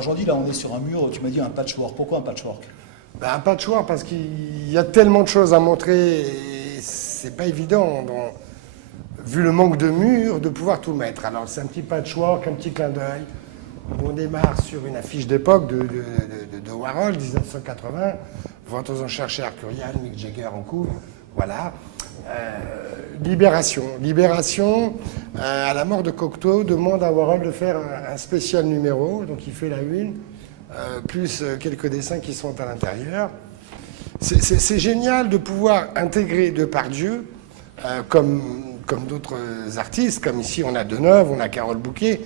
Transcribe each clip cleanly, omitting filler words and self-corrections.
aujourd'hui, là, on est sur un mur, tu m'as dit un patchwork. Pourquoi un patchwork? Ben, un patchwork parce qu'il y a tellement de choses à montrer et c'est pas évident, vu le manque de murs, de pouvoir tout mettre. Alors c'est un petit patchwork, un petit clin d'œil. On démarre sur une affiche d'époque de Warhol, 1980. Vente aux enchères chez Arcurial, Mick Jagger en couvre. Voilà. Libération. Libération, à la mort de Cocteau, demande à Warhol de faire un spécial numéro. Donc il fait la une, plus quelques dessins qui sont à l'intérieur. C'est génial de pouvoir intégrer Depardieu, comme d'autres artistes, comme ici on a Deneuve, on a Carole Bouquet,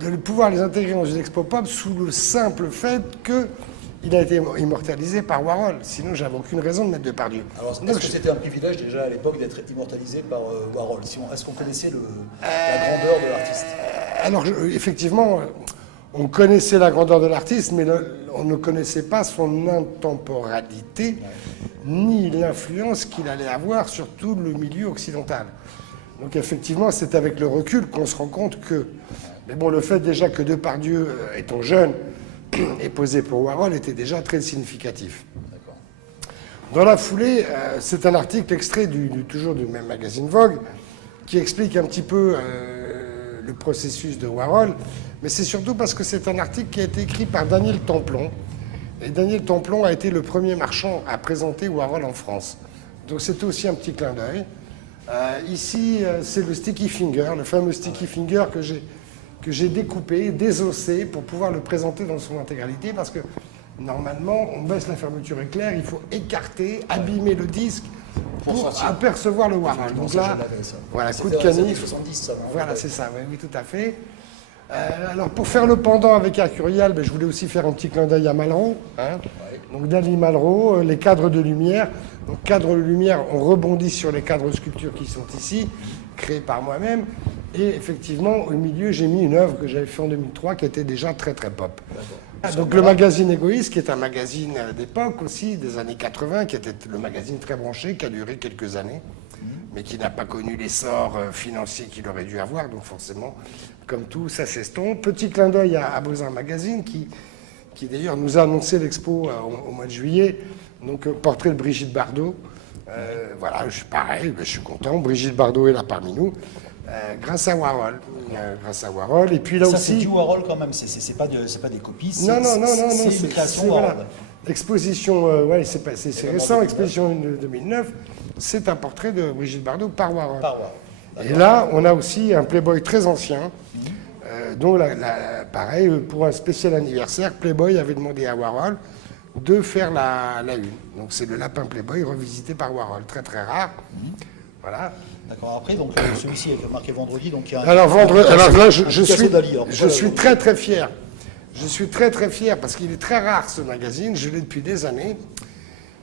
de pouvoir les intégrer dans une expo pop sous le simple fait qu'il a été immortalisé par Warhol. Sinon, j'avais aucune raison de mettre Depardieu. Alors, est-ce que c'était un privilège déjà à l'époque d'être immortalisé par Warhol? Est-ce qu'on connaissait la grandeur de l'artiste? Alors, effectivement, on connaissait la grandeur de l'artiste, mais on ne connaissait pas son intemporalité, ni l'influence qu'il allait avoir sur tout le milieu occidental. Donc effectivement, c'est avec le recul qu'on se rend compte que... Mais bon, le fait déjà que Depardieu, étant jeune, et posé pour Warhol, était déjà très significatif. Dans la foulée, c'est un article extrait toujours du même magazine Vogue, qui explique un petit peu le processus de Warhol, mais c'est surtout parce que c'est un article qui a été écrit par Daniel Templon. Et Daniel Templon a été le premier marchand à présenter Warhol en France. Donc c'était aussi un petit clin d'œil. Ici, c'est le Sticky Finger, le fameux Sticky Finger que j'ai découpé, désossé, pour pouvoir le présenter dans son intégralité, parce que normalement, on baisse la fermeture éclair, il faut écarter, abîmer le disque pour apercevoir le Warhol. Donc là, voilà, coup de canif. 70, ça, hein, voilà, c'est ça, oui, tout à fait. Alors, pour faire le pendant avec Arcurial, je voulais aussi faire un petit clin d'œil à Malraux. Hein. Donc, Dali Malraux, les cadres de lumière. Donc, cadres de lumière, on rebondit sur les cadres sculptures qui sont ici, créés par moi-même. Et effectivement, au milieu, j'ai mis une œuvre que j'avais faite en 2003 qui était déjà très, très pop. Donc, le magazine Égoïste, qui est un magazine d'époque aussi, des années 80, qui était le magazine très branché, qui a duré quelques années, mais qui n'a pas connu l'essor financier qu'il aurait dû avoir. Donc, forcément, comme tout, ça s'estompe. Petit clin d'œil à Beaux-Arts Magazine, qui d'ailleurs nous a annoncé l'expo au mois de juillet. Donc, portrait de Brigitte Bardot. Voilà, je suis pareil, je suis content. Brigitte Bardot est là parmi nous. Grâce à Warhol. Grâce à Warhol. Et puis là ça, aussi. C'est du Warhol quand même, c'est pas des copies. Non, c'est une création Warhol. Voilà. L'exposition, ouais, c'est récent, exposition de 2009, c'est un portrait de Brigitte Bardot par Warhol. Et là, on a aussi un Playboy très ancien, dont, pareil, pour un spécial anniversaire, Playboy avait demandé à Warhol de faire la une. Donc c'est le lapin Playboy revisité par Warhol, très très rare. Voilà. D'accord, après, donc celui-ci est marqué vendredi, donc il y a un... Alors là, je suis très très fier. Je suis très très fier parce qu'il est très rare ce magazine, je l'ai depuis des années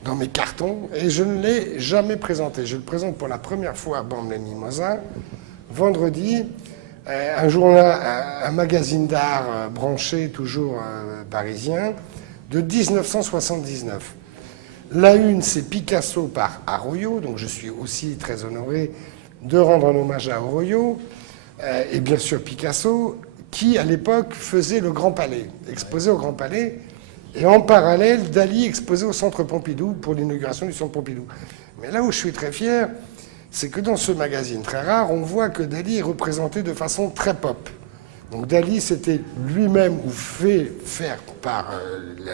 dans mes cartons et je ne l'ai jamais présenté. Je le présente pour la première fois à Bamble-les-Mimosins, vendredi. Un jour, on a un magazine d'art branché, toujours parisien, de 1979. La une, c'est Picasso par Arroyo, donc je suis aussi très honoré de rendre un hommage à Arroyo, et bien sûr Picasso, qui à l'époque faisait le Grand Palais, exposé au Grand Palais, et en parallèle, Dali exposé au Centre Pompidou pour l'inauguration du Centre Pompidou. Mais là où je suis très fier, c'est que dans ce magazine très rare, on voit que Dali est représenté de façon très pop. Donc Dali s'était lui-même ou fait faire par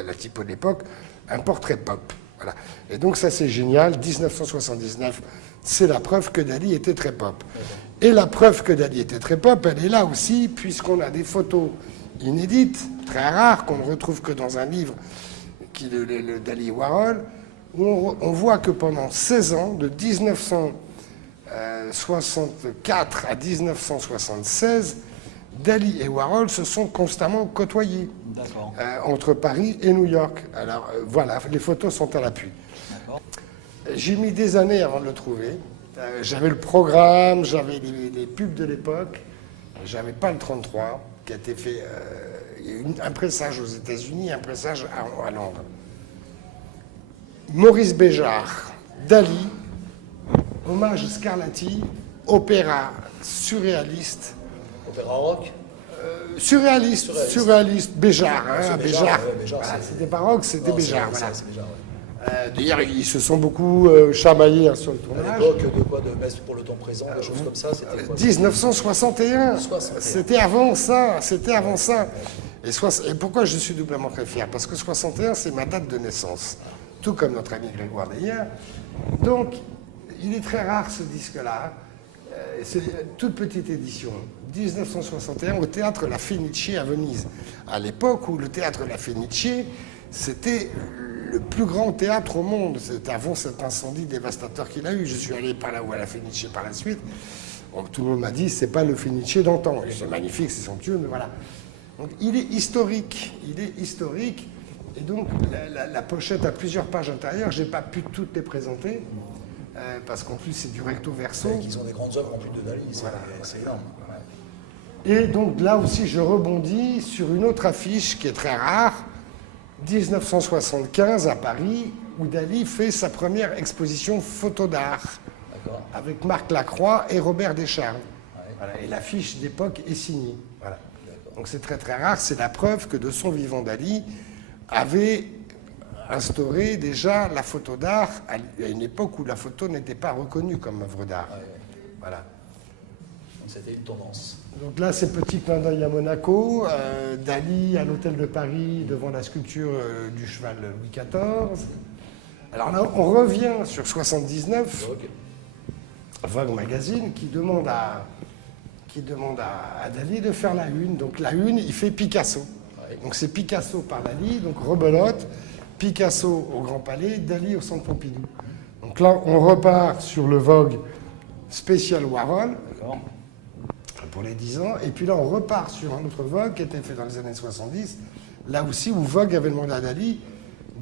la typo de l'époque un portrait pop. Voilà. Et donc ça c'est génial, 1979, c'est la preuve que Dali était très pop. Et la preuve que Dali était très pop, elle est là aussi, puisqu'on a des photos inédites, très rares, qu'on ne retrouve que dans un livre, qui est le Dali Warhol, où on voit que pendant 16 ans, de 1964 à 1976, Dali et Warhol se sont constamment côtoyés entre Paris et New York. Alors voilà, les photos sont à l'appui. J'ai mis des années avant de le trouver. J'avais le programme, j'avais les pubs de l'époque, j'avais pas le 33 qui a été fait. Il y a eu un pressage aux États-Unis, un pressage à Londres. Maurice Béjart, Dali, hommage Scarlatti, opéra surréaliste. Opéra rock Surréaliste, Béjart. Hein, Béjart, Béjart. ouais, Béjart, Voilà, c'est- c'était baroque, c'était Non, Béjart. c'est- Voilà. c'est Béjart, ouais. D'ailleurs, ils se sont beaucoup chamaillés hein, sur le À tournage. l'époque, de quoi de Messe pour le temps présent, des choses comme ça, c'était quoi? 1961. 61. C'était avant ça. C'était avant ça. Et pourquoi je suis doublement très fier? Parce que 61, c'est ma date de naissance. Tout comme notre ami Grégoire d'ailleurs. Donc, il est très rare ce disque-là. C'est une toute petite édition. 1961 au théâtre La Fenice à Venise. À l'époque où le théâtre La Fenice, c'était le plus grand théâtre au monde. C'était avant cet incendie dévastateur qu'il a eu. Je suis allé par là-haut à La Fenice par la suite. Bon, tout le monde m'a dit, c'est pas le Fenice d'antan. C'est magnifique, c'est somptueux, mais voilà. Donc, il est historique. Il est historique. Et donc, la pochette a plusieurs pages intérieures. Je n'ai pas pu toutes les présenter. Parce qu'en plus, c'est du recto verso. Ils ont des grandes œuvres en plus de Dali, c'est énorme. Et donc là aussi, je rebondis sur une autre affiche qui est très rare. 1975 à Paris, où Dali fait sa première exposition photo d'art D'accord. avec Marc Lacroix et Robert Descharnes. Ouais. Voilà, et l'affiche d'époque est signée. Voilà. Donc c'est très très rare, c'est la preuve que de son vivant Dali avait instauré déjà la photo d'art à une époque où la photo n'était pas reconnue comme œuvre d'art. Ouais. Voilà. Donc c'était une tendance. Donc là, c'est petit clin d'œil à Monaco, Dali à l'hôtel de Paris devant la sculpture du cheval Louis XIV. Alors là, on revient sur 79, Donc, Vogue Magazine, qui demande à Dali de faire la une. Donc la une, il fait Picasso. Ouais. Donc c'est Picasso par Dali, donc rebelote, Picasso au Grand Palais, Dali au Centre Pompidou. Donc là, on repart sur le Vogue spécial Warhol. d'accord. Pour les 10 ans. Et puis là, on repart sur un autre Vogue qui était fait dans les années 70, là aussi où Vogue avait demandé à Dali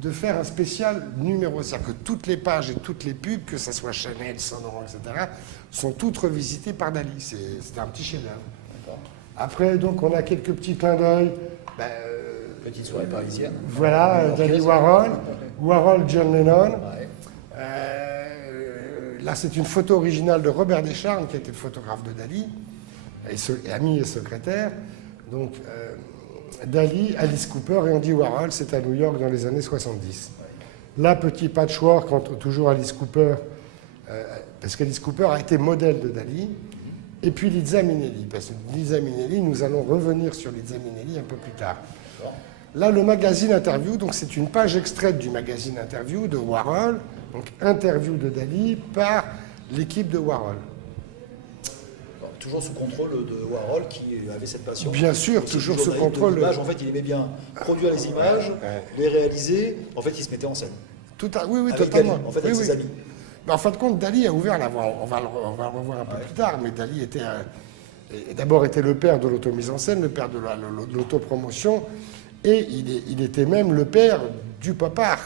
de faire un spécial numéro. C'est-à-dire que toutes les pages et toutes les pubs, que ce soit Chanel, Saint Laurent, etc., sont toutes revisitées par Dali. C'était un petit chef-d'œuvre. D'accord. Après, donc, on a quelques petits clins d'œil. Petite soirée parisienne. Voilà, Dali Warhol, Warhol John Lennon. Ouais. Là, c'est une photo originale de Robert Descharnes, qui était le photographe de Dali, et ami et secrétaire. Donc, Dali, Alice Cooper et Andy Warhol, c'est à New York dans les années 70. Là, petit patchwork entre toujours Alice Cooper, parce qu'Alice Cooper a été modèle de Dali, et puis Liza Minnelli, parce que Liza Minnelli, nous allons revenir sur Liza Minnelli un peu plus tard. D'accord. Là, le magazine Interview, donc c'est une page extraite du magazine Interview de Warhol, donc interview de Dali par l'équipe de Warhol. Alors, toujours sous contrôle de Warhol qui avait cette passion. Bien sûr, C'est toujours du sous journalisme contrôle. de l'image. En fait, il aimait bien produire les images, les réaliser. En fait, il se mettait en scène. Oui, Avec totalement. Dali, en fait, avec Oui, ses oui. amis. Mais en fin de compte, Dali a ouvert la voie. On va le revoir un peu plus tard, mais Dali était d'abord était le père de l'automise en scène, le père de l'autopromotion, et il était même le père du pop art,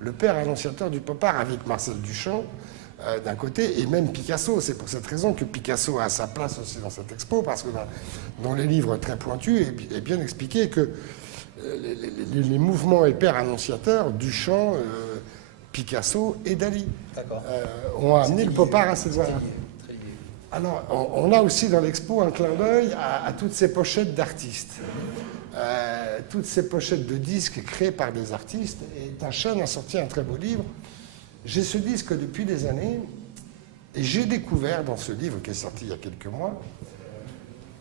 le père annonciateur du pop art avec Marcel Duchamp d'un côté, et même Picasso. C'est pour cette raison que Picasso a sa place aussi dans cette expo, parce que dans les livres très pointus est bien expliqué que les mouvements et pères annonciateurs, Duchamp, Picasso et Dali, D'accord. ont amené le lié, pop art à cette c'était voie-là. lié, très lié. Alors, on a aussi dans l'expo un clin d'œil à toutes ces pochettes d'artistes. Toutes ces pochettes de disques créées par des artistes. Et Tachène a sorti un très beau livre. J'ai ce disque depuis des années, et j'ai découvert dans ce livre qui est sorti il y a quelques mois,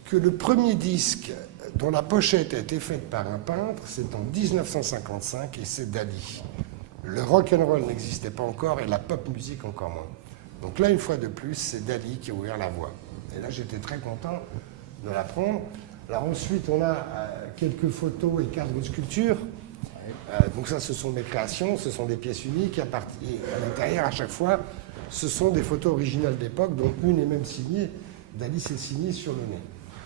que le premier disque dont la pochette a été faite par un peintre, c'est en 1955, et c'est Dali. Le rock'n'roll n'existait pas encore, et la pop musique encore moins. Donc là, une fois de plus, c'est Dali qui a ouvert la voie. Et là, j'étais très content de l'apprendre. Alors ensuite, on a quelques photos et cadres de sculpture. Donc ça, ce sont mes créations, ce sont des pièces uniques. Et à l'intérieur, à chaque fois, ce sont des photos originales d'époque, dont une est même signée. Dali s'est signé sur le nez.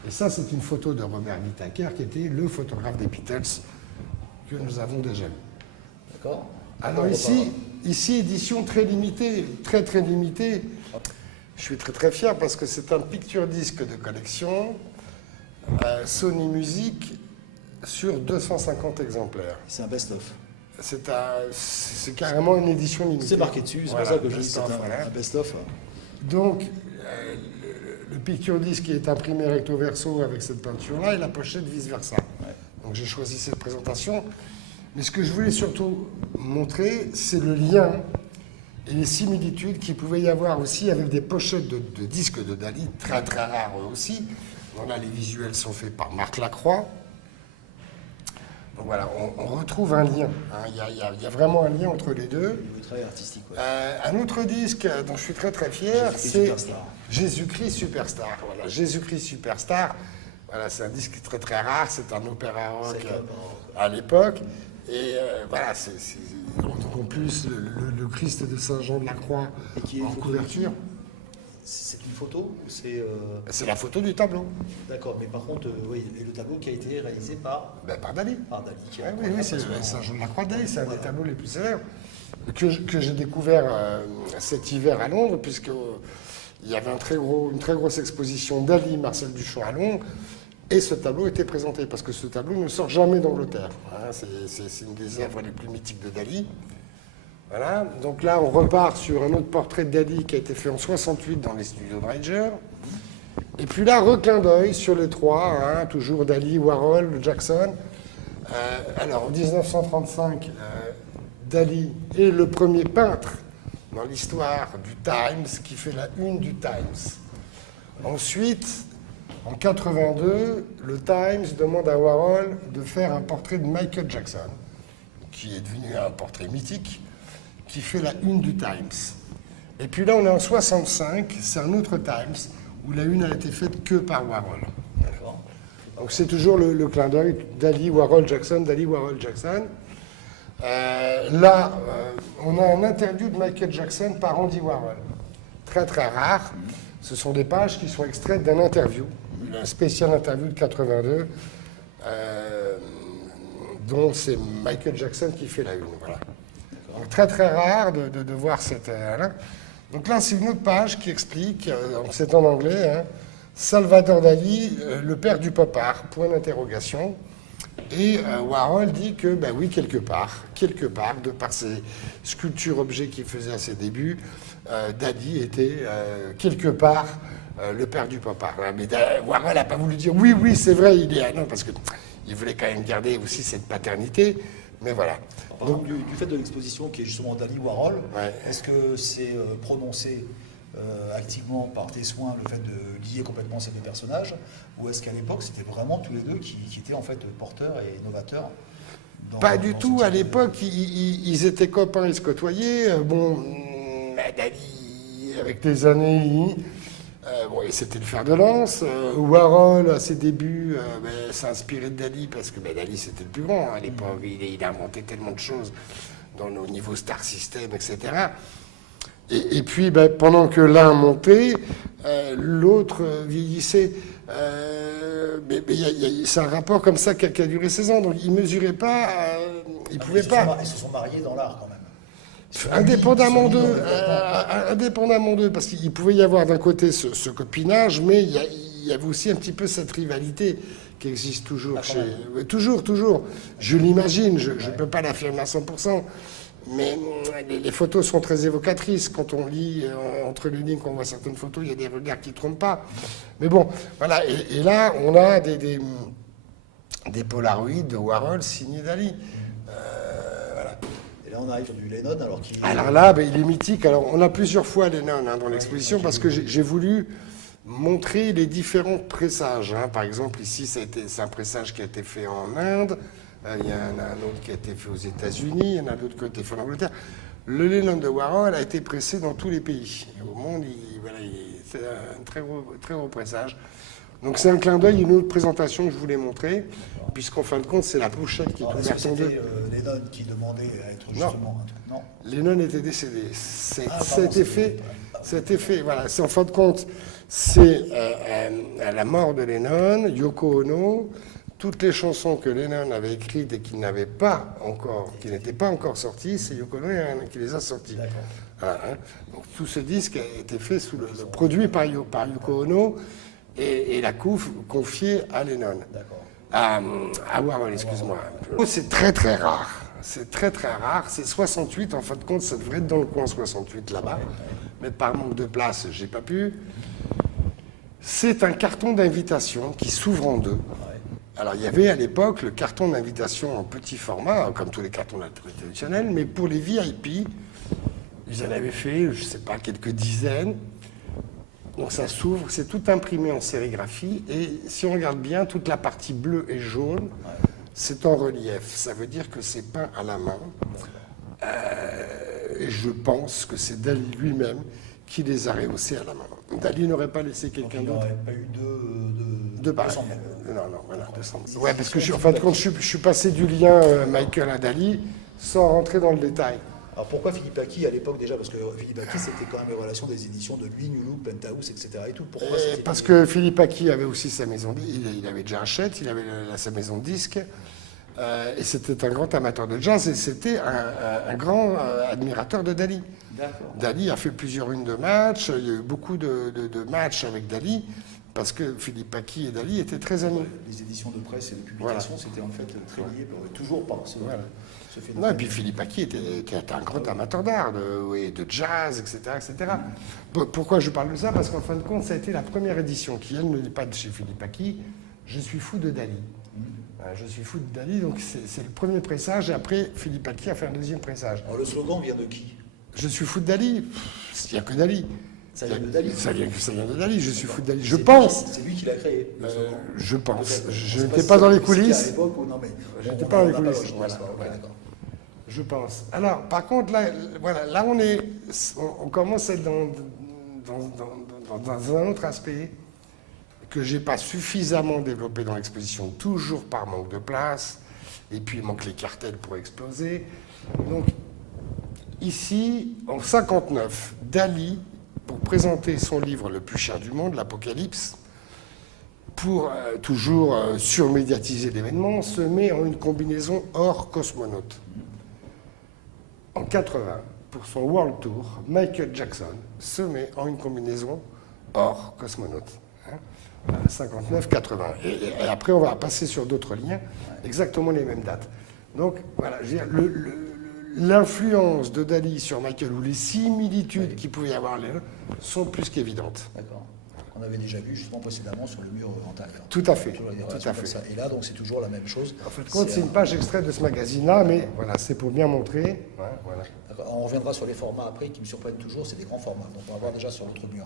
Et ça, c'est une photo de Robert Whittaker, qui était le photographe des Beatles, que nous avons déjà vu. D'accord. Alors ici, édition très limitée, très très limitée. Je suis très très fier parce que c'est un picture disque de collection, Sony Music, sur 250 exemplaires. C'est un best-of. C'est carrément une édition limitée. C'est marqué dessus, c'est Voilà, pour ça que je dis que c'est best-of, voilà. un best-of. Donc, le picture disque qui est imprimé recto verso avec cette peinture-là et la pochette vice-versa. Ouais. Donc j'ai choisi cette présentation. Mais ce que je voulais surtout montrer, c'est le lien et les similitudes qu'il pouvait y avoir aussi avec des pochettes de disques de Dali, très très rares aussi. Donc là, les visuels sont faits par Marc Lacroix. Donc voilà, on retrouve un lien. Hein. Il y a vraiment un lien entre les deux. Le travail artistique. Ouais. Un autre disque dont je suis très très fier, c'est Superstar. Jésus-Christ Superstar. Voilà, Jésus-Christ Superstar. Voilà, c'est un disque très très rare. C'est un opéra rock à l'époque. Et voilà, donc en plus le Christ de Saint Jean de la Croix en couverture. C'est une photo ou c'est... C'est la photo du tableau. D'accord, mais par contre, oui, et le tableau qui a été réalisé par... Par Dali. Par Dali. Qui Oui, c'est Saint Jean de la Croix de Dali, c'est un des tableaux les plus célèbres que j'ai découvert cet hiver à Londres, puisque il y avait une très grosse exposition Dali, Marcel Duchamp à Londres, et ce tableau était présenté, parce que ce tableau ne sort jamais d'Angleterre. Hein, c'est une des œuvres les plus mythiques de Dali. Voilà, donc là on repart sur un autre portrait de Dali qui a été fait en 68 dans les studios de Reiger. Et puis là, reclin d'œil sur les trois, hein, toujours Dali, Warhol, Jackson. Alors en 1935, Dali est le premier peintre dans l'histoire du Times qui fait la une du Times. Ensuite, en 82, le Times demande à Warhol de faire un portrait de Michael Jackson, qui est devenu un portrait mythique, qui fait la une du Times. Et puis là, on est en 65, c'est un autre Times, où la une a été faite que par Warhol. D'accord. Donc c'est toujours le clin d'œil Dali, Warhol, Jackson, Dali, Warhol, Jackson. Là, on a un interview de Michael Jackson par Andy Warhol. Très très rare. Ce sont des pages qui sont extraites d'un interview, un spécial interview de 82, dont c'est Michael Jackson qui fait la une. Voilà. Donc très très rare de voir cette... là. Donc là, c'est une autre page qui explique, c'est en anglais, hein, Salvador Dali, le père du pop art, point d'interrogation. Et Warhol dit que, ben oui, quelque part, de par ses sculptures-objets qu'il faisait à ses débuts, Dali était quelque part le père du pop art. Mais Warhol n'a pas voulu dire oui, oui, c'est vrai, il est... Non, parce qu'il voulait quand même garder aussi cette paternité. Mais voilà. Par exemple, du fait de l'exposition qui est justement Dali-Warhol, Ouais. est-ce que c'est prononcé activement par tes soins le fait de lier complètement ces deux personnages, ou est-ce qu'à l'époque c'était vraiment tous les deux qui étaient en fait porteurs et novateurs Pas du dans tout. ce À type de- l'époque, ils étaient copains, ils se côtoyaient. Dali, avec les années, c'était le fer de lance. Warhol, à ses débuts, s'inspirait de Dali parce que Dali, c'était le plus grand à l'époque. Il a inventé tellement de choses au niveau Star System, etc. Et puis, pendant que l'un montait, l'autre vieillissait. C'est un rapport comme ça qui a duré 16 ans. Donc, ils ne mesuraient pas, ils ne pouvaient pas. Ils se sont mariés dans l'art quand même. Indépendamment Ils se sont mis d'eux, dans indépendamment d'eux, parce qu'il pouvait y avoir d'un côté ce copinage, mais il y avait aussi un petit peu cette rivalité qui existe toujours chez... Ouais, toujours. Je l'imagine, je ne peux pas l'affirmer à 100%, mais les photos sont très évocatrices. Quand on lit entre les lignes, qu'on voit certaines photos, il y a des regards qui ne trompent pas. Mais bon, voilà. Et là, on a des polaroïdes de Warhol signés Dali. Et là on arrive sur du Lennon alors qu'il... Alors là, il est mythique. Alors, on a plusieurs fois Lennon dans l'exposition parce que j'ai voulu montrer les différents pressages. Hein. Par exemple, ici, c'est un pressage qui a été fait en Inde. Il y en a un autre qui a été fait aux États-Unis. Il y en a d'autres qui ont été faits en Angleterre. Le Lennon de Warhol a été pressé dans tous les pays. Au monde, c'est un très gros pressage. Donc c'est un clin d'œil, une autre présentation que je voulais montrer, puisqu'en fin de compte, c'est la pochette qui est Alors, est-ce que ouverte en deux. c'était Lennon qui demandait à être justement un truc? Non. Lennon était décédé. Ça a pardon, été fait. Voilà. C'est en fin de compte, c'est à la mort de Lennon, Yoko Ono, toutes les chansons que Lennon avait écrites et qui n'étaient pas encore sorties, c'est Yoko Ono qui les a sorties. D'accord. Voilà, hein. Donc tout ce disque a été fait produit par Yoko Ono et la couve confiée à Lennon. D'accord. À Warhol, excuse-moi. C'est très très rare. C'est très très rare. C'est 68, en fin de compte, ça devrait être dans le coin 68 là-bas. Mais par manque de place, j'ai pas pu. C'est un carton d'invitation qui s'ouvre en deux. Ouais. Alors, il y avait à l'époque le carton d'invitation en petit format, comme tous les cartons traditionnels, mais pour les VIP, ils en avaient fait, je ne sais pas, quelques dizaines. Donc ça s'ouvre, c'est tout imprimé en sérigraphie, et si on regarde bien, toute la partie bleue et jaune, c'est en relief. Ça veut dire que c'est peint à la main. Et je pense que c'est Dali lui-même qui les a rehaussés à la main. Dali n'aurait pas laissé quelqu'un d'autre. Il n'y aurait pas eu De pareil. 200 mètres. Non, voilà, 200. Ouais, parce que en fin de compte, je suis passé du lien Michael à Dali sans rentrer dans le détail. Alors pourquoi Philippe Aki à l'époque déjà? Parce que Philippe Aki c'était quand même les relations des éditions de lui, New Look, Penthouse, etc. Et tout. Pourquoi c'était Parce que Philippe Aki avait aussi sa maison, il avait déjà Hachette, il avait sa maison de disques, et c'était un grand amateur de jazz, et c'était un grand admirateur de Dali. D'accord. Dali a fait plusieurs unes de matchs, il y a eu beaucoup de matchs avec Dali, parce que Philippe Aki et Dali étaient très amis. Les éditions de presse et de publication, c'était en fait très lié, toujours par ce phénomène. Non, et puis Philippe Aki était un grand amateur d'art, de jazz, etc. etc. Pourquoi je parle de ça? Parce qu'en fin de compte, ça a été la première édition qui, elle, ne n'est pas de chez Philippe Aki. Je suis fou de Dali. Je suis fou de Dali, donc c'est le premier pressage, et après, Philippe Aki a fait un deuxième pressage. Alors le slogan vient de qui? Je suis fou de Dali. Il n'y a que Dali. Ça vient de Dali. Ça vient de Dali, je suis fou de Dali. Je pense. C'est lui qui l'a créé, le slogan. Je pense. Je sais n'étais si pas dans les c'était à coulisses. l'époque ou non, mais Je n'étais on pas dans les n'a coulisses. logique, Voilà, n'est-ce pas? Ok, voilà. d'accord. Je pense. Alors, par contre, là, voilà, là on commence à être dans un autre aspect que j'ai pas suffisamment développé dans l'exposition, toujours par manque de place, et puis il manque les cartels pour exploser. Donc, ici, en 59, Dali, pour présenter son livre le plus cher du monde, l'Apocalypse, pour toujours surmédiatiser l'événement, se met en une combinaison hors cosmonaute. En 80, pour son World Tour, Michael Jackson se met en une combinaison hors cosmonaute. 59-80. Et après, on va passer sur d'autres liens, exactement les mêmes dates. Donc, voilà, je veux dire, l'influence de Dali sur Michael, ou les similitudes qu'il pouvait y avoir là, sont plus qu'évidentes. D'accord. On avait déjà vu justement précédemment sur le mur intérieur. Tout à fait. Toujours des Tout relations à comme fait. ça. Et là, donc, c'est toujours la même chose. En fait, c'est une page extraite de ce magazine-là, mais voilà, c'est pour bien montrer. Ouais, voilà. On reviendra sur les formats après qui me surprennent toujours, c'est des grands formats. Donc on va voir déjà sur l'autre mur.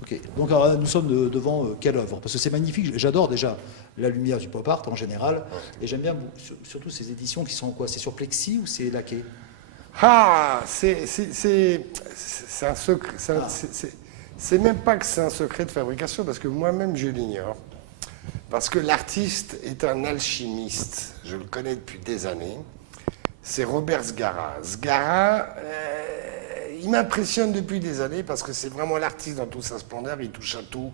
Ok, donc alors, nous sommes devant quelle œuvre? Parce que c'est magnifique, j'adore déjà la lumière du pop art en général, et j'aime bien surtout ces éditions qui sont quoi? C'est sur plexi ou c'est laqué? Ah, c'est un secret. C'est même pas que c'est un secret de fabrication, parce que moi-même je l'ignore. Parce que l'artiste est un alchimiste, je le connais depuis des années. C'est Robert Sgarra. Sgarra, il m'impressionne depuis des années parce que c'est vraiment l'artiste dans toute sa splendeur, il touche à tout,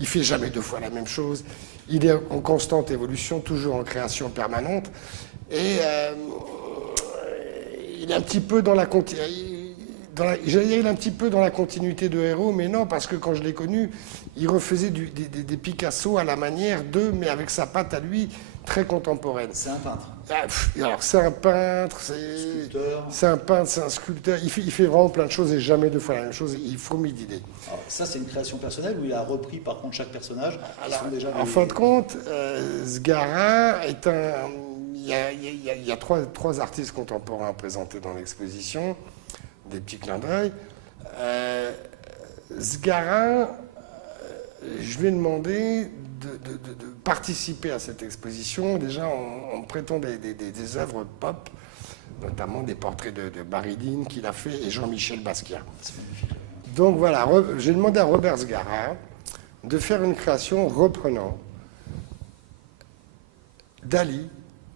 il fait jamais deux fois la même chose, il est en constante évolution, toujours en création permanente, et il est un petit peu dans la continuité de Hérault, mais non, parce que quand je l'ai connu, il refaisait des Picasso à la manière d'eux, mais avec sa patte à lui, très contemporaine. C'est un peintre. Alors, c'est un peintre, c'est un peintre, c'est un sculpteur. Il fait vraiment plein de choses et jamais deux fois la même chose. Il fourmille d'idées. Ça, c'est une création personnelle où il a repris par contre chaque personnage. En fin de compte, Sgarra est un. Il y a trois artistes contemporains présentés dans l'exposition, des petits clins d'œil. Sgarra, je lui ai demandé de participer à cette exposition, déjà en prêtant des œuvres pop, notamment des portraits de Marilyn qu'il a fait et Jean-Michel Basquiat. Donc voilà, j'ai demandé à Robert Sgarra de faire une création reprenant Dali,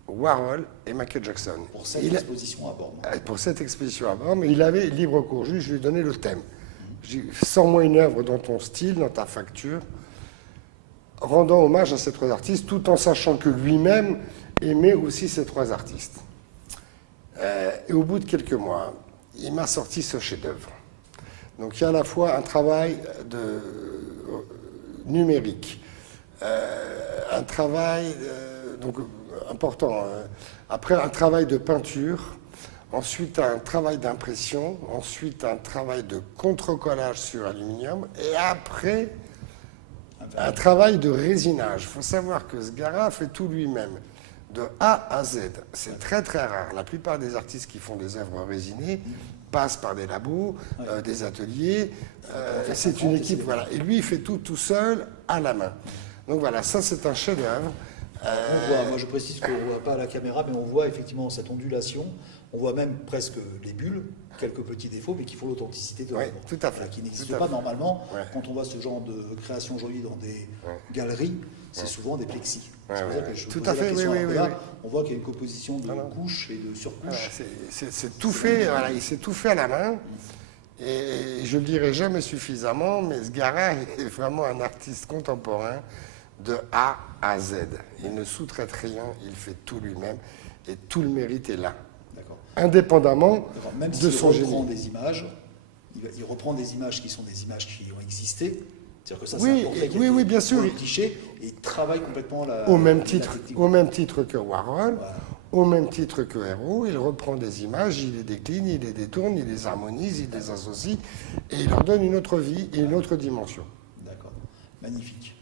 Warhol et Michael Jackson. Pour cette exposition à Bordeaux. Pour cette exposition à Bordeaux, mais il avait libre cours, je lui ai donné le thème. J'ai dit, sors-moi une œuvre dans ton style, dans ta facture, rendant hommage à ces trois artistes, tout en sachant que lui-même aimait aussi ces trois artistes. Et au bout de quelques mois, il m'a sorti ce chef-d'œuvre. Donc il y a à la fois un travail numérique, un travail donc, important, après un travail de peinture, ensuite un travail d'impression, ensuite un travail de contre-collage sur aluminium, et après un travail de résinage. Il faut savoir que Sgara fait tout lui-même, de A à Z. C'est très très rare. La plupart des artistes qui font des œuvres résinées passent par des labos, des ateliers. C'est une équipe, voilà. Et lui, il fait tout seul, à la main. Donc voilà, ça c'est un chef-d'œuvre. On voit, moi je précise qu'on ne voit pas à la caméra, mais on voit effectivement cette ondulation. On voit même presque les bulles, quelques petits défauts, mais qui font l'authenticité de l'œuvre. Tout à fait. Qui n'existe pas normalement. Quand on voit ce genre de création aujourd'hui dans des galeries, c'est souvent des plexis. C'est pour ça que je tout posais à fait, la question. oui. On voit qu'il y a une composition de couches et de surcouches. C'est tout fait, voilà, il s'est tout fait à la main. Et je ne le dirai jamais suffisamment, mais Sgara est vraiment un artiste contemporain de A à Z. Il ne sous-traite rien, il fait tout lui-même et tout le mérite est là. Indépendamment de son génie. Il reprend des images qui sont des images qui ont existé. C'est-à-dire que ça, oui, c'est un portrait qui a été bien sûr. cliché et il travaille complètement au même titre que Warhol, au même titre que Hérault, il reprend des images, il les décline, il les détourne, il les harmonise, il les associe et il leur donne une autre vie et une autre dimension. D'accord, magnifique.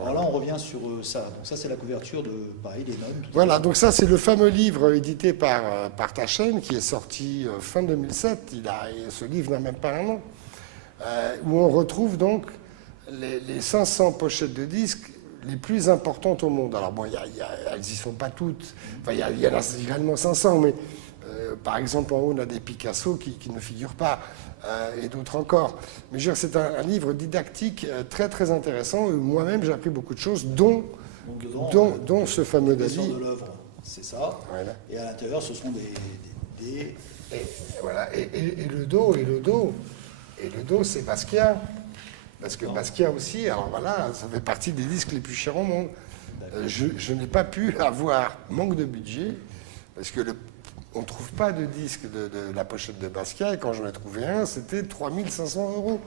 Alors là, on revient sur ça. Donc ça, c'est la couverture de, pareil, les nonnes. Voilà, donc ça, c'est le fameux livre édité par Taschen qui est sorti fin 2007. Ce livre n'a même pas un an. Où on retrouve donc les 500 pochettes de disques les plus importantes au monde. Alors bon, elles n'y sont pas toutes. Enfin, il y en a également 500, mais par exemple, en haut, on a des Picasso qui ne figurent pas. Et d'autres encore. Mais je veux dire, c'est un livre didactique très très intéressant. Moi-même, j'ai appris beaucoup de choses, dont ce fameux Dali. De l'œuvre, c'est ça. Voilà. Et à l'intérieur, ce sont des... Voilà. Et le dos, c'est Basquiat. Parce que Basquiat aussi, alors voilà, ça fait partie des disques les plus chers au monde. Je n'ai pas pu avoir, manque de budget, parce que on ne trouve pas de disque de la pochette de Basquiat, et quand j'en ai trouvé un, c'était 3500 €.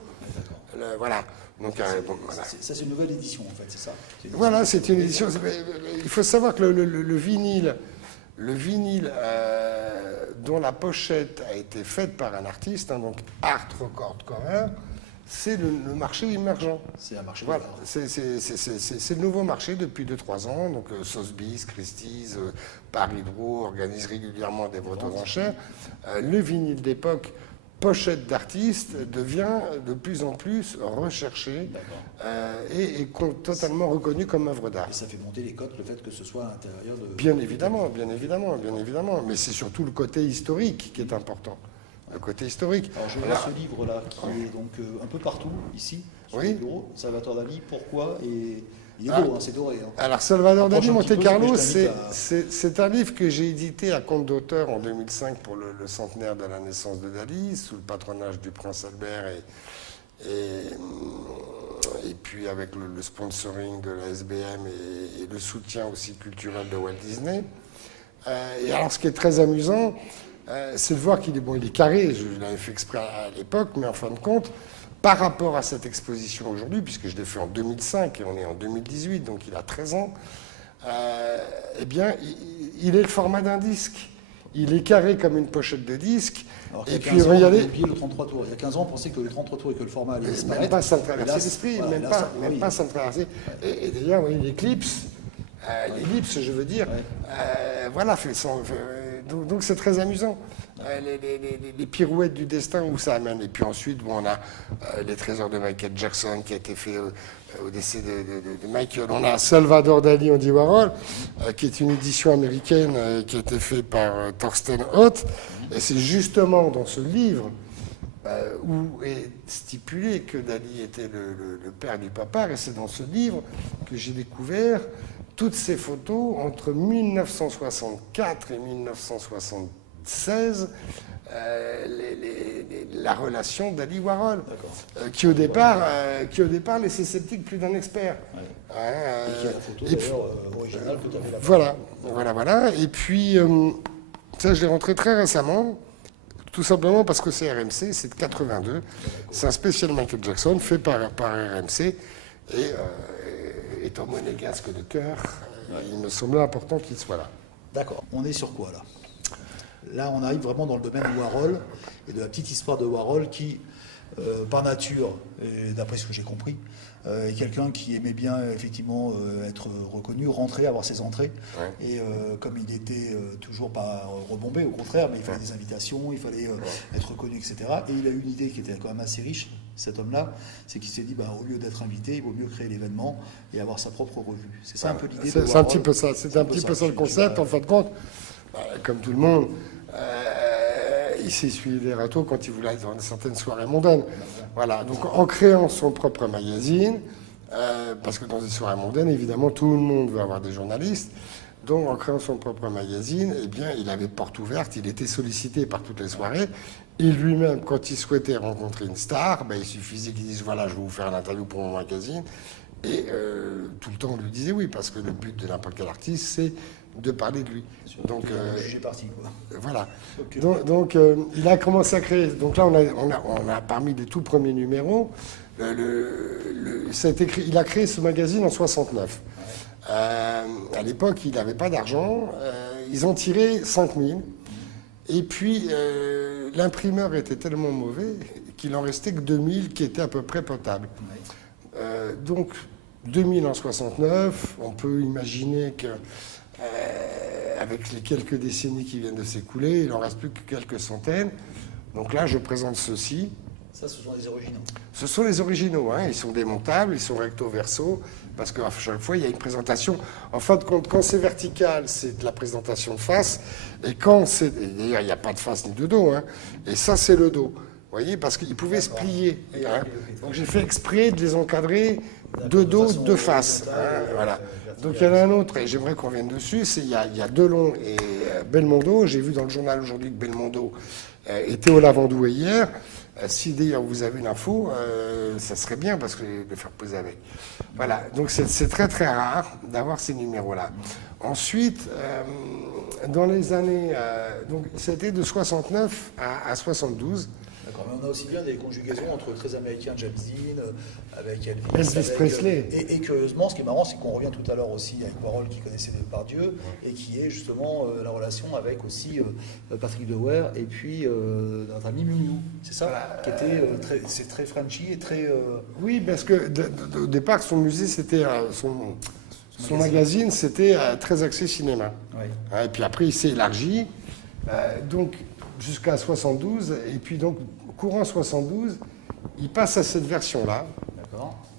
Voilà. Donc, voilà. Ça, c'est une nouvelle édition, en fait, c'est ça? Voilà, c'est une édition. Il faut savoir que le vinyle dont la pochette a été faite par un artiste, donc Art Record Cover, c'est le marché émergent. C'est un marché. Voilà. C'est le nouveau marché depuis 2-3 ans. Donc Sotheby's, Christie's, Paris Drouot organisent régulièrement des ventes aux enchères. Le vinyle d'époque, pochette d'artiste, devient de plus en plus recherché et totalement reconnu comme œuvre d'art. Et ça fait monter les cotes, le fait que ce soit à l'intérieur de... Bien évidemment. Mais c'est surtout le côté historique qui est important. Le côté historique. Alors je vois ce livre-là qui est donc un peu partout, ici, sur le bureau. Salvatore Dali, pourquoi? Et il est beau, c'est doré. Alors Salvatore Dali, Monte Carlo, c'est un livre que j'ai édité à compte d'auteur en 2005 pour le centenaire de la naissance de Dali, sous le patronage du prince Albert et puis avec le sponsoring de la SBM et le soutien aussi culturel de Walt Disney. Et alors ce qui est très amusant, c'est de voir qu'il est carré, je l'avais fait exprès à l'époque, mais en fin de compte, par rapport à cette exposition aujourd'hui, puisque je l'ai fait en 2005 et on est en 2018, donc il a 13 ans, eh bien, il est le format d'un disque. Il est carré comme une pochette de disque. Alors, et puis, regardez. On a oublié le 33 tours. Il y a 15 ans, on pensait que le 33 tours et que le format allait disparaître. Même pas ça me traversait l'esprit, voilà, même pas ça me traversait. Et d'ailleurs, oui, l'ellipse, je veux dire, voilà, donc c'est très amusant. Les pirouettes du destin où ça amène. Et puis ensuite, on a les trésors de Michael Jackson qui a été fait au décès de Michael. On a Salvador Dali, Andy Warhol, qui est une édition américaine qui a été faite par Thorsten Hoth. Et c'est justement dans ce livre où est stipulé que Dali était le père du papa. Et c'est dans ce livre que j'ai découvert toutes ces photos entre 1964 et 1976, la relation Dali-Warhol, qui au départ laissait sceptique plus d'un expert. Et qui est la photo d'ailleurs originale que tu avais là. Voilà. Et puis, ça, je l'ai rentré très récemment, tout simplement parce que c'est RMC, c'est de 82. C'est un spécial Michael Jackson fait par RMC. Et étant monégasque de cœur, il me semblait important qu'il soit là. D'accord. On est sur quoi, là? Là, on arrive vraiment dans le domaine de Warhol et de la petite histoire de Warhol qui, par nature, et d'après ce que j'ai compris, est quelqu'un qui aimait bien effectivement être reconnu, rentrer, avoir ses entrées. Ouais. Et comme il était toujours pas rebombé, au contraire, mais il fallait des invitations, il fallait être reconnu, etc. Et il a eu une idée qui était quand même assez riche, cet homme-là, c'est qu'il s'est dit, au lieu d'être invité, il vaut mieux créer l'événement et avoir sa propre revue. C'est ça un peu l'idée. C'est un petit peu ça. C'est un petit peu ça le concept. En fin de compte, comme tout le monde, il s'est suivi les râteaux quand il voulait aller dans certaines soirées mondaines. Voilà. Donc en créant son propre magazine, parce que dans des soirées mondaines, évidemment, tout le monde veut avoir des journalistes. Donc en créant son propre magazine, eh bien, il avait porte ouverte, il était sollicité par toutes les soirées. Et lui-même, quand il souhaitait rencontrer une star, il suffisait qu'il dise, voilà, je vais vous faire une interview pour mon magazine. Et tout le temps, on lui disait oui, parce que le but de n'importe quel artiste, c'est de parler de lui. Donc, juger parti, quoi. Voilà. Okay. Donc il a commencé à créer. Donc là, on a parmi les tout premiers numéros, il a créé ce magazine en 69. Ouais. À l'époque, il n'avait pas d'argent. Ils ont tiré 5 000. Et puis, l'imprimeur était tellement mauvais qu'il en restait que 2000 qui étaient à peu près potables. Ouais. Donc, 2000 en 69, on peut imaginer que avec les quelques décennies qui viennent de s'écouler, il n'en reste plus que quelques centaines. Donc là, je présente ceci. Ça, ce sont les originaux. Ce sont les originaux. Hein. Ils sont démontables, ils sont recto-verso, parce qu'à chaque fois, il y a une présentation. En fin de compte, quand c'est vertical, c'est de la présentation de face. Et quand c'est... D'ailleurs, il n'y a pas de face ni de dos. Hein. Et ça, c'est le dos. Vous voyez, parce qu'ils pouvaient se plier. Hein. Donc j'ai fait exprès de les encadrer de dos, de face. Hein. Voilà. Donc il y en a un autre, et j'aimerais qu'on revienne dessus, il y a Delon et Belmondo. J'ai vu dans le journal aujourd'hui que Belmondo était au Lavandou hier. Si d'ailleurs vous avez l'info, ça serait bien parce que de le faire poser avec. Voilà, donc c'est très très rare d'avoir ces numéros-là. Ensuite, dans les années... donc c'était de 69 à 72. D'accord, mais on a aussi bien des conjugaisons entre très américains, James Dean, avec Elvis Presley. Et curieusement, ce qui est marrant, c'est qu'on revient tout à l'heure aussi avec Warhol qui connaissait Depardieu, et qui est justement la relation avec aussi Patrick Dewey et puis notre ami Miu, c'est ça, voilà. Qui était c'est très Frenchy et très... Oui, parce que au départ, son musée, c'était... Son magazine, c'était très axé cinéma. Oui. Et puis après, il s'est élargi. Donc, jusqu'à 72, et puis donc, courant 72, il passe à cette version-là,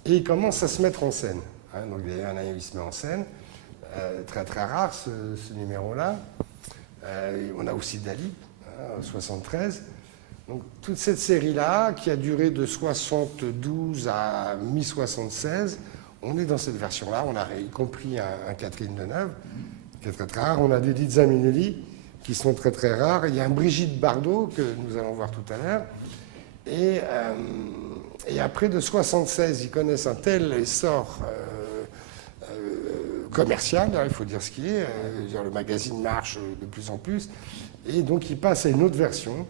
et il commence à se mettre en scène. Donc il y a un an, il se met en scène, très très rare ce numéro-là. On a aussi Dali, 73. Donc toute cette série-là, qui a duré de 72 à mi-76, on est dans cette version-là, on a y compris un Catherine Deneuve, qui est très très rare, on a des Liza Minnelli, qui sont très très rares. Il y a un Brigitte Bardot, que nous allons voir tout à l'heure. Et après, de 76, ils connaissent un tel essor commercial, il faut dire ce qui est. Le magazine marche de plus en plus. Et donc, ils passent à une autre version,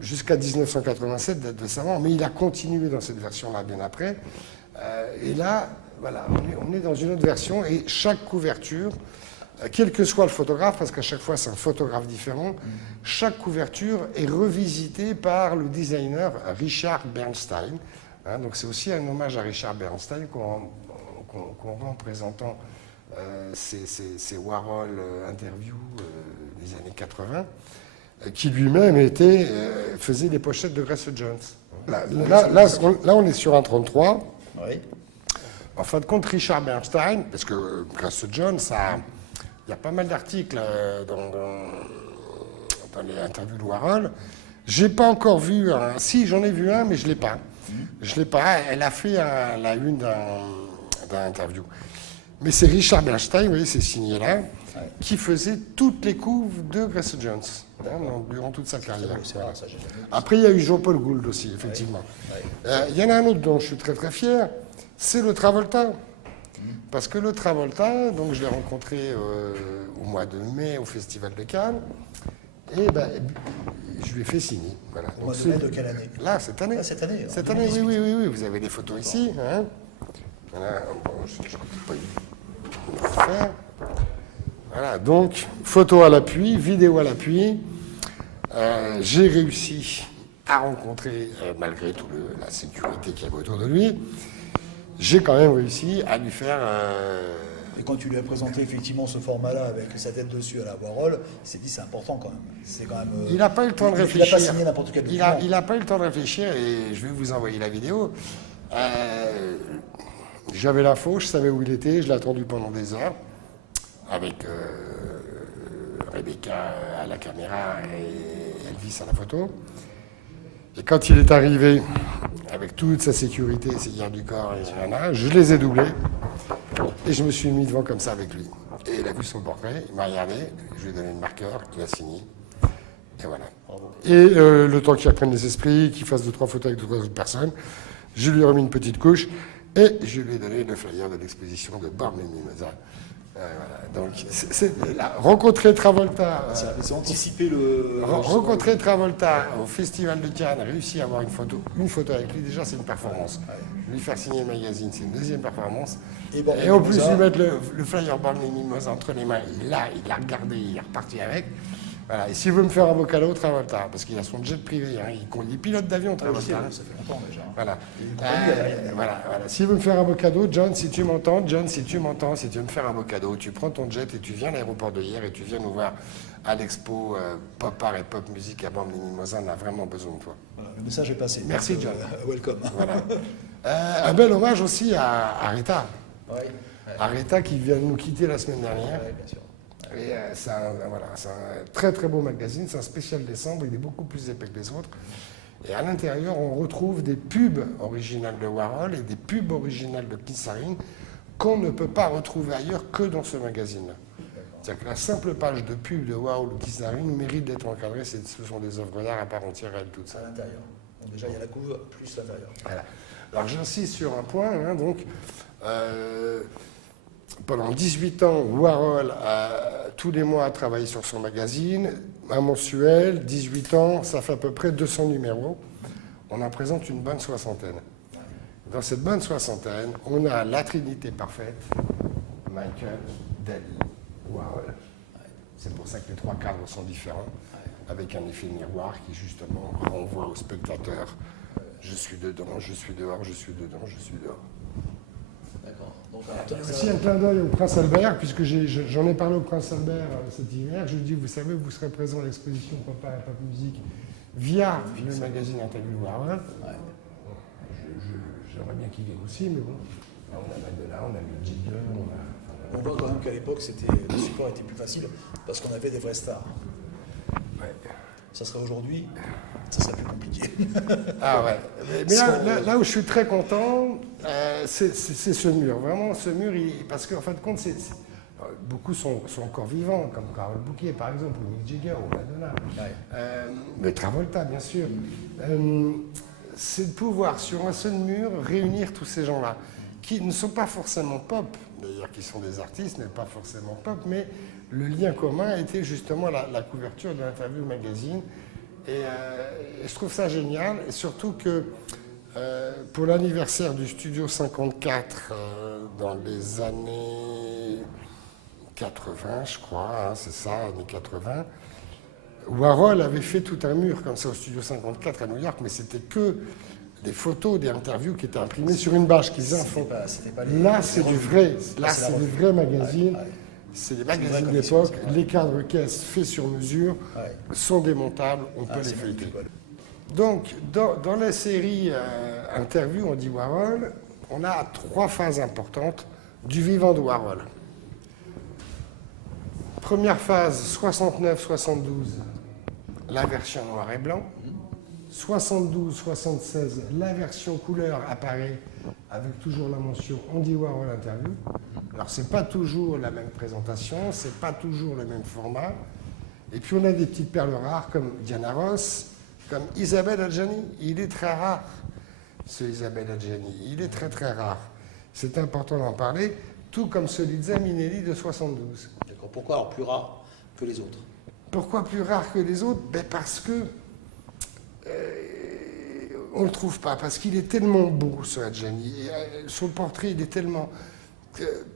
jusqu'à 1987, date de sa mort. Mais il a continué dans cette version-là bien après. Et là, voilà, on est dans une autre version. Et chaque couverture... Quel que soit le photographe, parce qu'à chaque fois c'est un photographe différent, chaque couverture est revisitée par le designer Richard Bernstein. Donc c'est aussi un hommage à Richard Bernstein qu'on rend en présentant ces Warhol interviews des années 80, qui lui-même faisait les pochettes de Grace Jones. Là, on est sur un 33. Oui. En fin de compte, Richard Bernstein, parce que Grace Jones, il y a pas mal d'articles dans les interviews de Warhol. Je n'ai pas encore vu un... Si, j'en ai vu un, mais je ne l'ai pas. Je l'ai pas. Elle a fait la une d'un interview. Mais c'est Richard Bernstein, vous voyez, c'est signé là, qui faisait toutes les couves de Grace Jones durant toute sa carrière. Voilà. Après, il y a eu Jean-Paul Gould aussi, effectivement. Il y en a un autre dont je suis très très fier, c'est le Travolta. Parce que le Travolta, donc je l'ai rencontré au mois de mai au Festival de Cannes, et je lui ai fait signer. Voilà. Au mois de mai de quelle année? Là, cette année. Ah, cette année. Cette année, oui. Vous avez des photos ici. Hein. Voilà. Je ne peux pas y faire. Voilà, donc, photo à l'appui, vidéo à l'appui. J'ai réussi à rencontrer, malgré toute la sécurité qu'il y avait autour de lui, j'ai quand même réussi à lui faire... Et quand tu lui as présenté effectivement ce format-là avec sa tête dessus à la Warhol, il s'est dit c'est important quand même. C'est quand même. Il n'a pas eu le temps de réfléchir. Il n'a pas signé n'importe quel document. Il n'a pas eu le temps de réfléchir et je vais vous envoyer la vidéo. J'avais l'info, je savais où il était, je l'ai attendu pendant des heures avec Rebecca à la caméra et Elvis à la photo. Et quand il est arrivé, avec toute sa sécurité, ses gardes du corps, et je les ai doublés. Et je me suis mis devant comme ça avec lui. Et il a vu son portrait, il m'a regardé, je lui ai donné le marqueur, il a signé. Et voilà. Et le temps qu'il reprenne les esprits, qu'il fasse 2-3 photos avec 2-3 autres personnes, je lui ai remis une petite couche et je lui ai donné le flyer de l'exposition de Born in Mimosa. Voilà. Donc, rencontrer Travolta. C'est anticiper le. Rencontrer Travolta au Festival de Cannes, réussir à avoir une photo avec lui, déjà c'est une performance. Lui faire signer le magazine, c'est une deuxième performance. Et en plus, lui mettre le flyer Born in Mimosa entre les mains, il l'a regardé, il est reparti avec. Voilà. Et s'il veut me faire un beau cadeau, Travolta, parce qu'il a son jet privé, hein, il pilote d'avion, Travolta. Ça fait longtemps déjà. Voilà. Voilà. S'il veut me faire un beau cadeau, John, si tu m'entends, si tu veux me faire un beau cadeau, tu prends ton jet et tu viens à l'aéroport de hier et tu viens nous voir à l'expo Pop Art et Pop Music à Born in Mimosa, on a vraiment besoin de toi. Voilà, le message est passé. Merci, John. Welcome. Voilà. Un bel hommage aussi à Rita. Ouais. À Rita qui vient de nous quitter la semaine dernière. Ouais, bien sûr. Et c'est un très très beau magazine, c'est un spécial décembre, il est beaucoup plus épais que les autres. Et à l'intérieur, on retrouve des pubs originales de Warhol et des pubs originales de Keith Haring qu'on ne peut pas retrouver ailleurs que dans ce magazine-là. C'est-à-dire que la simple page de pub de Warhol ou Keith Haring mérite d'être encadrée, ce sont des œuvres d'art à part entière, elles toutes. À l'intérieur. Donc déjà, il y a la couve plus l'intérieur. Voilà. Alors j'insiste sur un point, hein, donc... pendant 18 ans, Warhol, tous les mois, a travaillé sur son magazine, un mensuel, 18 ans, ça fait à peu près 200 numéros. On en présente une bonne soixantaine. Dans cette bonne soixantaine, on a la trinité parfaite, Michael, Dali, Warhol. C'est pour ça que les trois cadres sont différents, avec un effet miroir qui justement renvoie au spectateur. Je suis dedans, je suis dehors, je suis dedans, je suis dehors. D'accord. Donc, aussi un clin d'œil au Prince Albert, puisque j'en ai parlé au Prince Albert cet hiver. Je lui dis, vous savez, vous serez présent à l'exposition Papa et Pop Music via le magazine Interview Warhol. Ouais. J'aimerais bien qu'il vienne aussi, mais bon. Là, on a Madonna, on a mis Jiggle, on voit quand même qu'à l'époque, le support était plus facile parce qu'on avait des vrais stars. Ouais. Ça serait aujourd'hui, ça serait plus compliqué. Ah ouais. Mais là où je suis très content, c'est ce mur. Vraiment, ce mur, parce qu'en fin de compte, beaucoup sont encore vivants, comme Carole Bouquet, par exemple, ou Mick Jagger, ou Madonna. Ouais. Mais Travolta, bien sûr. C'est de pouvoir, sur un seul mur, réunir tous ces gens-là, qui ne sont pas forcément pop, d'ailleurs, qui sont des artistes, mais pas forcément pop, mais le lien commun était justement la couverture de l'Interview Magazine. Et je trouve ça génial, et surtout que pour l'anniversaire du Studio 54, dans les années 80, je crois, hein, c'est ça, années 80, Warhol avait fait tout un mur comme ça au Studio 54 à New York, mais c'était que des photos, des interviews qui étaient imprimées sur une bâche qu'ils en font. Là, c'est du vrai, du vrai magazine. Ouais. C'est des magazines d'époque, les cadres caisses faits sur mesure sont démontables, on peut les feuilleter. Donc, dans la série interview, on dit Warhol, on a 3 phases importantes du vivant de Warhol. Première phase, 69-72, la version noir et blanc. 72-76, la version couleur apparaît avec toujours la mention Andy Warhol interview. Alors c'est pas toujours la même présentation, c'est pas toujours le même format. Et puis on a des petites perles rares comme Diana Ross, comme Isabelle Adjani. Il est très rare, ce Isabelle Adjani. Il est très très rare. C'est important d'en parler, tout comme celui de Zaminelli de 72. D'accord. Pourquoi alors plus rare que les autres? Pourquoi plus rare que les autres? Parce que on ne le trouve pas, parce qu'il est tellement beau, ce Adjani. Son portrait, il est tellement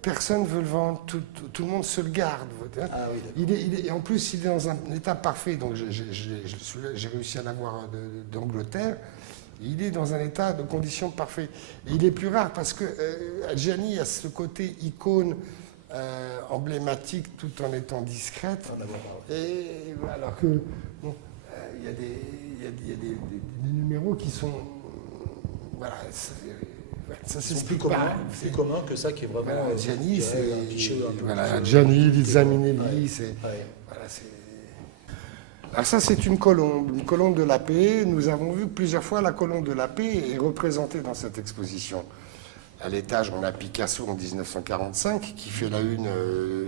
personne ne veut le vendre, tout le monde se le garde. Ah oui, Et en plus, il est dans un état parfait, donc j'ai réussi à l'avoir d'Angleterre. Il est dans un état de condition parfait. Et il est plus rare parce que Adjani a ce côté icône emblématique tout en étant discrète. Et alors que bon, il y a des numéros qui sont voilà. Ça s'explique pas. Plus commun que ça qui est vraiment. Adjani, c'est un cliché un peu. Voilà, Adjani, Liza Minnelli, c'est. Voilà, alors ça, c'est une colombe de la paix. Nous avons vu plusieurs fois la colombe de la paix est représentée dans cette exposition. À l'étage, on a Picasso en 1945 qui fait la une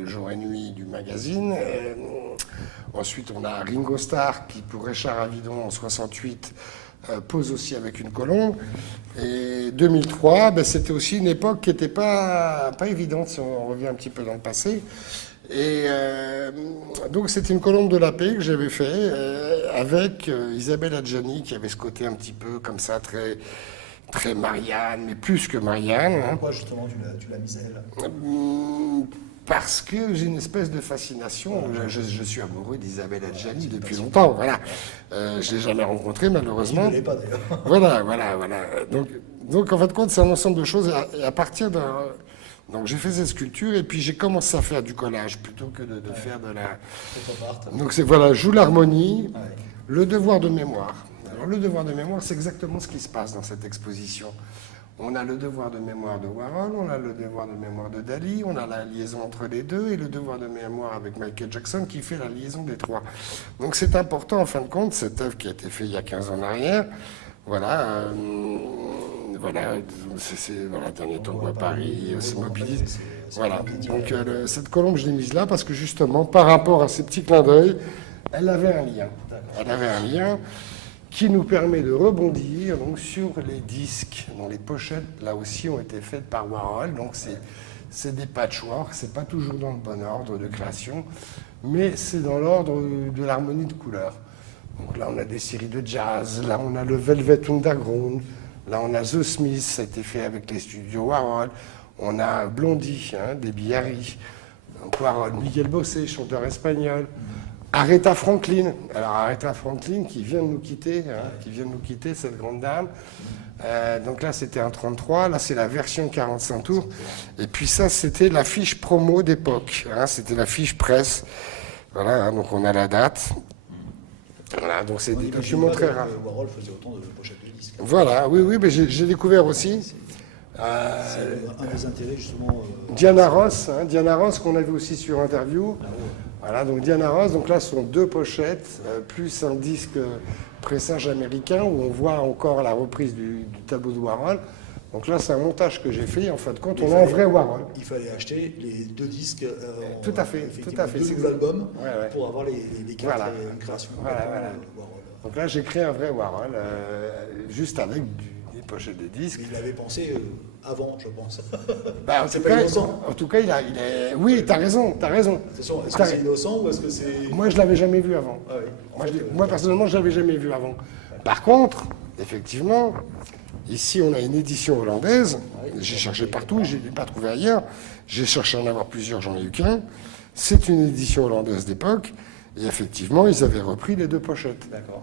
jour et nuit du magazine. Ensuite, on a Ringo Starr qui, pour Richard Avedon en 68, pose aussi avec une colombe. Et 2003, c'était aussi une époque qui n'était pas évidente si on revient un petit peu dans le passé. Et donc c'était une colombe de la paix que j'avais fait avec Isabelle Adjani qui avait ce côté un petit peu comme ça très Marianne, mais plus que Marianne. Pourquoi justement tu l'as mise à elle? Parce que j'ai une espèce de fascination. Je suis amoureux d'Isabelle Adjani depuis longtemps. Voilà. Je l'ai jamais rencontrée malheureusement. Je ne l'ai pas d'ailleurs. Voilà. Donc en fin de compte c'est un ensemble de choses. Et à partir d'un Donc j'ai fait cette sculpture et puis j'ai commencé à faire du collage plutôt que de faire de la... Donc c'est voilà, joue l'harmonie, le devoir de mémoire. Alors le devoir de mémoire, c'est exactement ce qui se passe dans cette exposition. On a le devoir de mémoire de Warhol, on a le devoir de mémoire de Dali, on a la liaison entre les deux et le devoir de mémoire avec Michael Jackson qui fait la liaison des trois. Donc c'est important en fin de compte, cette œuvre qui a été faite il y a 15 ans en arrière, voilà, dernier tango à Paris, se mobilise. Voilà, donc cette colombe, je l'ai mise là parce que justement, par rapport à ces petits clins d'œil, elle avait un lien. Elle avait un lien qui nous permet de rebondir donc, sur les disques dont les pochettes, là aussi, ont été faites par Warhol. Donc c'est des patchworks, c'est pas toujours dans le bon ordre de création, mais c'est dans l'ordre de l'harmonie de couleurs. Donc là, on a des séries de jazz, là, on a le Velvet Underground, là, on a The Smiths, ça a été fait avec les studios Warhol, on a Blondie, des Bihari, Warhol, Miguel Bosé, chanteur espagnol, Aretha Franklin. Alors Aretha Franklin qui vient de nous quitter, cette grande dame. Donc là, c'était un 33, là, c'est la version 45 tours. Et puis ça, c'était la fiche promo d'époque, c'était la fiche presse. Voilà, donc on a la date. Voilà, donc c'est des documents très rares. Warhol faisait autant de pochettes de disques. Voilà, oui, mais j'ai découvert aussi. C'est un des intérêts justement. Diana Ross qu'on a vu aussi sur Interview. Voilà, donc Diana Ross, donc là ce sont deux pochettes, plus un disque pressage américain où on voit encore la reprise du tableau de Warhol. Donc là, c'est un montage que j'ai fait. En fin de compte, on a un vrai Warhol. Il fallait acheter les deux disques, tout à fait. deux nouveaux albums pour avoir les quatre créations. Voilà. Donc là, j'ai créé un vrai Warhol, juste avec des pochettes de disques. Mais il avait pensé avant, je pense. C'est pas innocent. En tout cas, il est... Oui, t'as raison. Est-ce que c'est innocent ou est-ce que c'est... Moi, je l'avais jamais vu avant. Ah oui. Moi, personnellement, je l'avais jamais vu avant. Par contre, effectivement... Ici, on a une édition hollandaise. J'ai cherché partout, je ne l'ai pas trouvé ailleurs. J'ai cherché à en avoir plusieurs, j'en ai eu qu'un. C'est une édition hollandaise d'époque. Et effectivement, ils avaient repris les deux pochettes. D'accord.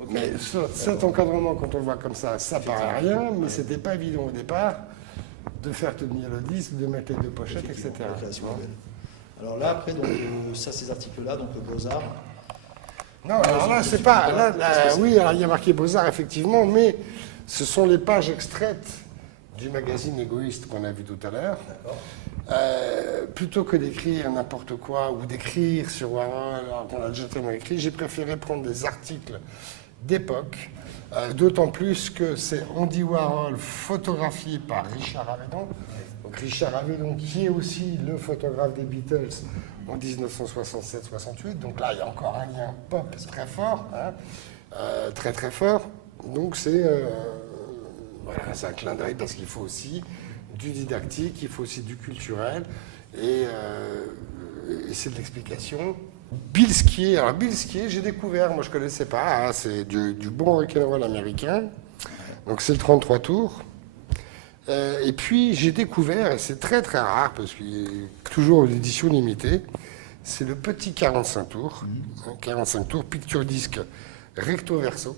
Okay. Mais cet encadrement, quand on le voit comme ça paraît rien, mais c'était pas évident au départ de faire tenir le disque, de mettre les deux pochettes, etc. Alors là, après, donc, ça, ces articles-là, donc le Beaux-Arts. Non, alors là, c'est pas... oui, alors il y a marqué Beaux-Arts, effectivement, mais... Ce sont les pages extraites du magazine Égoïste qu'on a vu tout à l'heure. Plutôt que d'écrire n'importe quoi ou d'écrire sur Warhol, alors qu'on a déjà tellement écrit, j'ai préféré prendre des articles d'époque, d'autant plus que c'est Andy Warhol photographié par Richard Avedon. Donc Richard Avedon qui est aussi le photographe des Beatles en 1967-68. Donc là, il y a encore un lien pop très fort, très très fort. Donc c'est un clin d'œil parce qu'il faut aussi du didactique, il faut aussi du culturel et c'est de l'explication. Bilskier, j'ai découvert, moi je ne connaissais pas, c'est du bon rock'n'roll américain. Donc c'est le 33 tours Et puis j'ai découvert, et c'est très très rare, parce qu'il y a toujours une édition limitée, c'est le petit 45 tours. 45 tours, picture disque recto verso.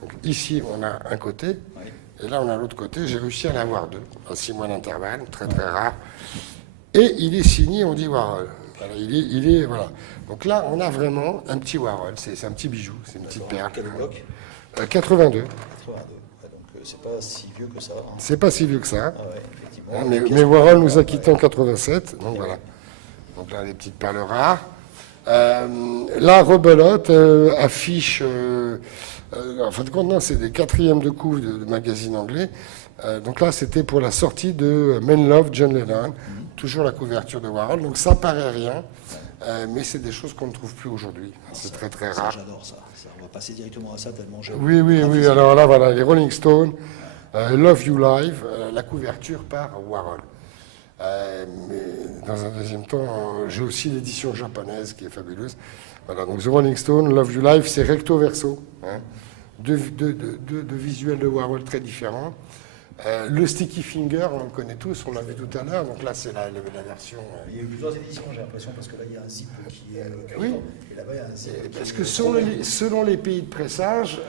Donc ici on a un côté, et là on a l'autre côté. J'ai réussi à en avoir deux, à 6 mois d'intervalle, très très rare. Et il est signé Andy Warhol. Voilà, voilà. Donc là on a vraiment un petit Warhol, c'est un petit bijou, c'est une petite perle. Quelle époque 82. 82. Ah, donc c'est pas si vieux que ça. Hein. C'est pas si vieux que ça. Ah ouais, effectivement. Mais Warhol nous a quittés en 87, donc voilà. Donc là, les petites perles rares. La rebelote affiche, en fin de compte, non, c'est des 4e de couve de magazines anglais. Donc là, c'était pour la sortie de Men Love, John Lennon, toujours la couverture de Warhol. Donc ça paraît rien, mais c'est des choses qu'on ne trouve plus aujourd'hui. C'est très très rare. J'adore ça. On va passer directement à ça tellement j'aime. Oui. Alors là, voilà, les Rolling Stones, Love You Live, la couverture par Warhol. Mais dans un deuxième temps, j'ai aussi l'édition japonaise qui est fabuleuse. Voilà, donc The Rolling Stone, Love You Live, c'est recto verso. Hein, deux visuels de Warhol très différents. Le Sticky Finger, on le connaît tous, on l'a vu tout à l'heure, donc là c'est la version... Il y a eu plusieurs éditions, j'ai l'impression, parce que là il y a un zip qui est... Oui. Et là-bas il y a un zip Parce que selon les pays de pressage,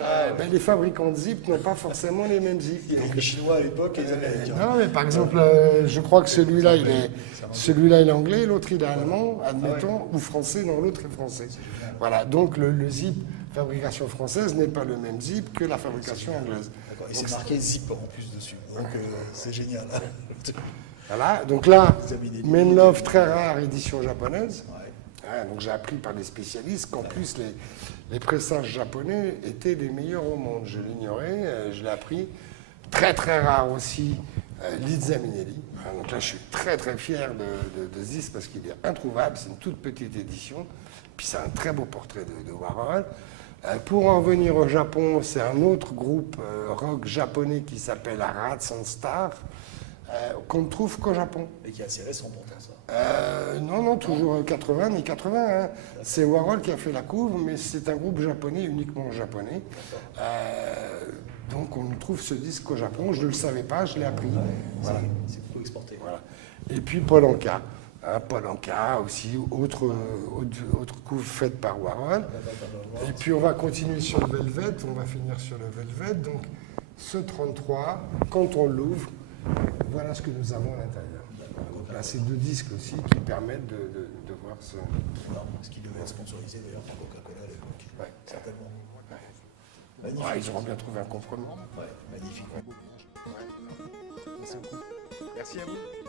les fabricants de zip n'ont pas forcément les mêmes zips. Il y avait les Chinois à l'époque et les Américains. Non, mais par exemple, je crois que celui-là il est anglais, l'autre il est allemand, admettons, ou français, non, l'autre est français. Voilà, donc le zip fabrication française n'est pas le même zip que la fabrication anglaise. D'accord, et c'est marqué zip en plus dessus, donc c'est génial. Voilà, donc là, Men Love, très rare, édition japonaise. Ouais, donc j'ai appris par des spécialistes qu'en plus les pressages japonais étaient les meilleurs au monde. Je l'ignorais, je l'ai appris. Très très rare aussi, Liza Minnelli. Donc là, je suis très très fier de Zis parce qu'il est introuvable. C'est une toute petite édition. Puis c'est un très beau portrait de Warhol. Pour en venir au Japon, c'est un autre groupe rock japonais qui s'appelle Rats and Star, qu'on ne trouve qu'au Japon. Et qui est assez récent pourtant ça. Non, toujours 80, mais 80. Hein. C'est Warhol qui a fait la couve, mais c'est un groupe japonais, uniquement japonais. Donc on trouve ce disque au Japon. Je ne le savais pas, je l'ai appris. Voilà. C'est beaucoup exporté. Voilà. Et puis Paul Anka. Paul Anka aussi, autre couve faite par Warhol. Et puis on va continuer sur le Velvet, on va finir sur le Velvet. Donc ce 33, quand on l'ouvre, voilà ce que nous avons à l'intérieur. Donc là, c'est deux disques aussi qui permettent de voir ce... Ce qui devait être sponsorisé d'ailleurs par Coca-Cola à l'époque. Ouais. Certainement. Ouais. Magnifique. Ouais, ils auront bien trouvé un compromis. Ouais, magnifique. Ouais. Merci beaucoup. Merci à vous.